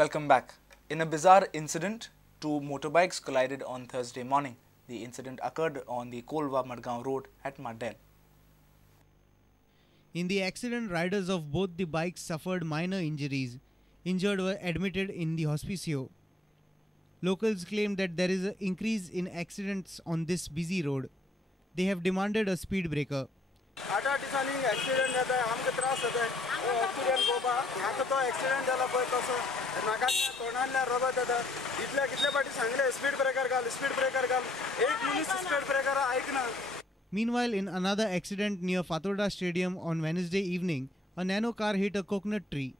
Welcome back. In a bizarre incident, two motorbikes collided on Thursday morning. The incident occurred on the Kolwa-Madgaon road at Madel. In the accident, riders of both the bikes suffered minor injuries. Injured were admitted in the hospicio. Locals claim that there is an increase in accidents on this busy road. They have demanded a speed breaker. Meanwhile, in another accident near Fatorda Stadium on Wednesday evening, a nano car hit a coconut tree.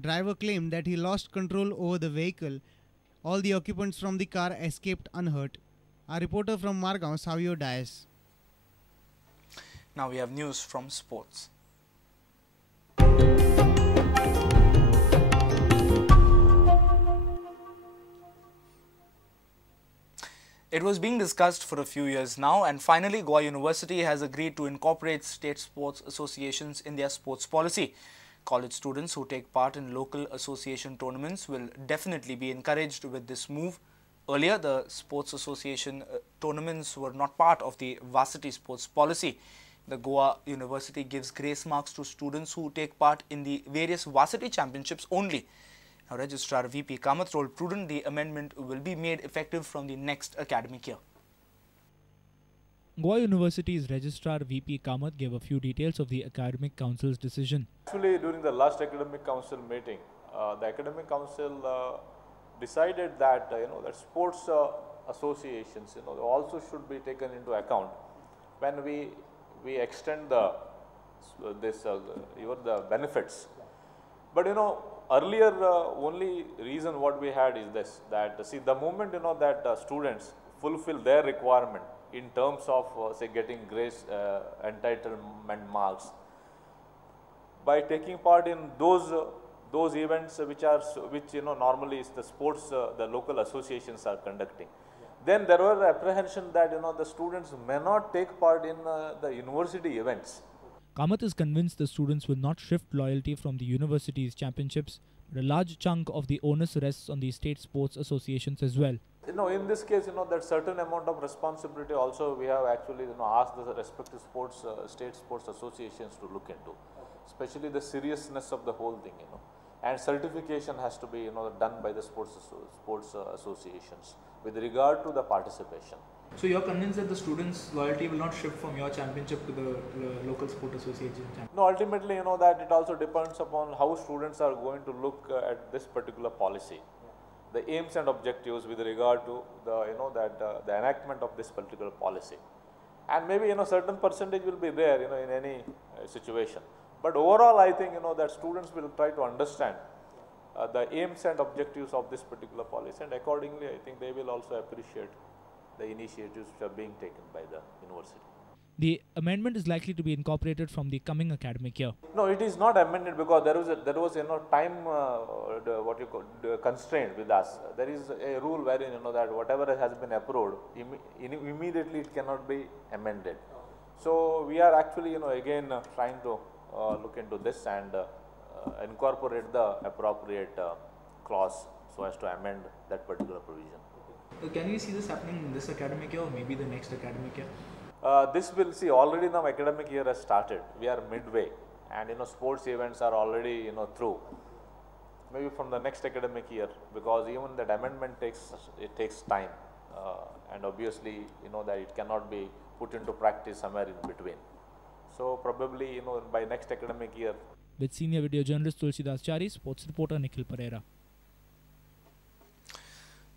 Driver claimed that he lost control over the vehicle. All the occupants from the car escaped unhurt. Our reporter from Margaon, Savio Dias. Now we have news from sports. It was being discussed for a few years now, and finally Goa University has agreed to incorporate state sports associations in their sports policy. College students who take part in local association tournaments will definitely be encouraged with this move. Earlier, the sports association tournaments were not part of the varsity sports policy. The Goa University gives grace marks to students who take part in the various varsity championships only. Now, Registrar VP Kamath told Prudent the amendment will be made effective from the next academic year. Goa University's Registrar VP Kamath gave a few details of the Academic Council's decision. Actually, during the last Academic Council meeting, the Academic Council decided that that sports associations also should be taken into account when we extend the benefits. But earlier only reason what we had is this, that see, the moment that students fulfill their requirement in terms of say getting grace entitlement marks by taking part in those events which normally is the sports the local associations are conducting. Then there were apprehension that the students may not take part in the university events. Kamath is convinced the students will not shift loyalty from the university's championships, but a large chunk of the onus rests on the state sports associations as well. In this case, that certain amount of responsibility also we have actually asked the respective state sports associations to look into, especially the seriousness of the whole thing, and certification has to be done by the sports associations with regard to the participation. So you're convinced that the students' loyalty will not shift from your championship to the local sport association championship? No, ultimately that it also depends upon how students are going to look at this particular policy, the aims and objectives with regard to the the enactment of this particular policy, and maybe certain percentage will be there in any situation. But overall, I think that students will try to understand the aims and objectives of this particular policy, and accordingly, I think they will also appreciate the initiatives which are being taken by the university. The amendment is likely to be incorporated from the coming academic year. No, it is not amended because there was time constraint with us. There is a rule wherein that whatever has been approved immediately it cannot be amended. So we are actually again trying to look into this and incorporate the appropriate clause so as to amend that particular provision. Can we see this happening in this academic year or maybe the next academic year? This will see, already now academic year has started. We are midway and sports events are already through. Maybe from the next academic year, because even that amendment takes time and obviously that it cannot be put into practice somewhere in between. So probably by next academic year. With senior video journalist Tulsidas Chari, sports reporter Nikhil Pereira.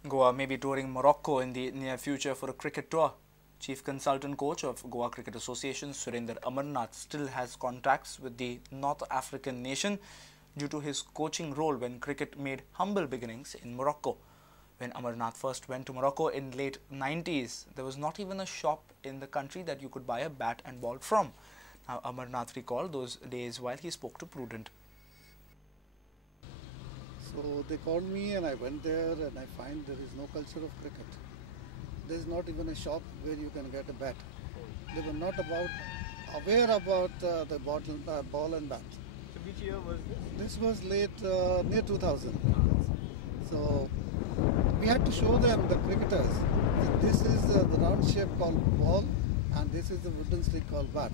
Goa may be touring Morocco in the near future for a cricket tour. Chief Consultant Coach of Goa Cricket Association, Surinder Amarnath, still has contacts with the North African nation due to his coaching role when cricket made humble beginnings in Morocco. When Amarnath first went to Morocco in late 90s, there was not even a shop in the country that you could buy a bat and ball from. Now, Amarnath recalled those days while he spoke to Prudent. So they called me and I went there and I find there is no culture of cricket. There is not even a shop where you can get a bat. They were not aware about the ball and bat. So which year was this? This was late, near 2000. So we had to show them, the cricketers, that this is the round shape called ball and this is the wooden stick called bat.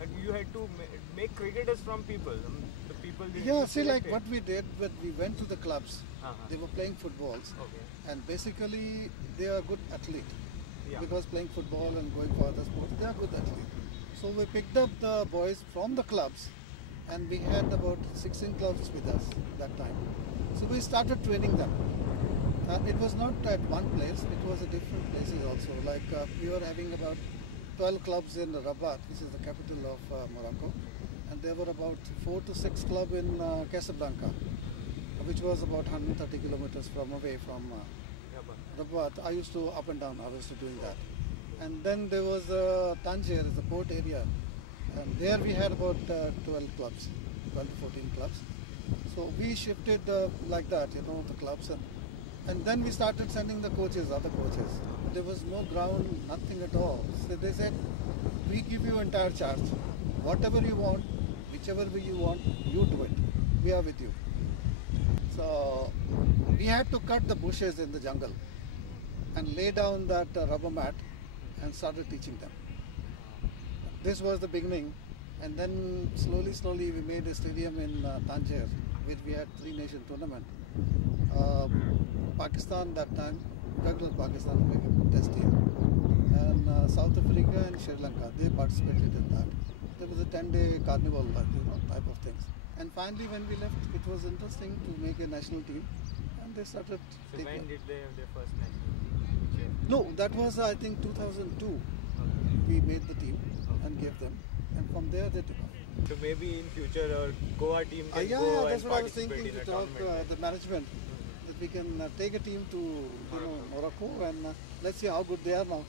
And you had to make cricketers from people. The people. Yeah, see, like what we did, when we went to the clubs, they were playing footballs, and basically they are good athlete. Because playing football and going for other sports, they are good athlete. So we picked up the boys from the clubs, and we had about 16 clubs with us that time. So we started training them. It was not at one place, it was at different places also. Like we were having about 12 clubs in Rabat, which is the capital of Morocco, and there were about 4 to 6 clubs in Casablanca, which was about 130 kilometers from away from Rabat. I used to up and down, I was doing that. And then there was Tangier, the port area, and there we had about 12 clubs, 12 to 14 clubs. So we shifted like that, you know, the clubs, and then we started sending the coaches, other coaches. There was no ground, nothing at all. So they said, we give you entire charge. Whatever you want, whichever way you want, you do it. We are with you. So we had to cut the bushes in the jungle and lay down that rubber mat and started teaching them. This was the beginning, and then slowly we made a stadium in Tangier, where we had 3-nation tournament. Pakistan that time, regular Pakistan test team, and South Africa and Sri Lanka, they participated in that. There was a 10-day carnival, type of things. And finally, when we left, it was interesting to make a national team, and they started. So when did they have their first national team? No, that was I think 2002. We made the team and gave them, and from there they took off. So maybe in future our Goa team can yeah, go that's and what I was participate thinking, in to a talk tournament. the management, that we can take a team to Morocco, and let's see how good they are now.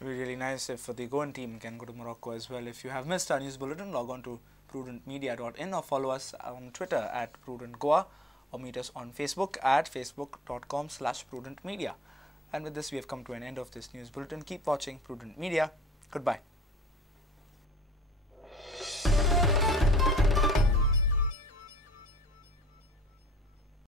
It would be really nice if the Goan team can go to Morocco as well. If you have missed our news bulletin, log on to prudentmedia.in or follow us on Twitter at PrudentGoa, or meet us on Facebook at facebook.com/prudentmedia. And with this, we have come to an end of this news bulletin. Keep watching Prudent Media. Goodbye.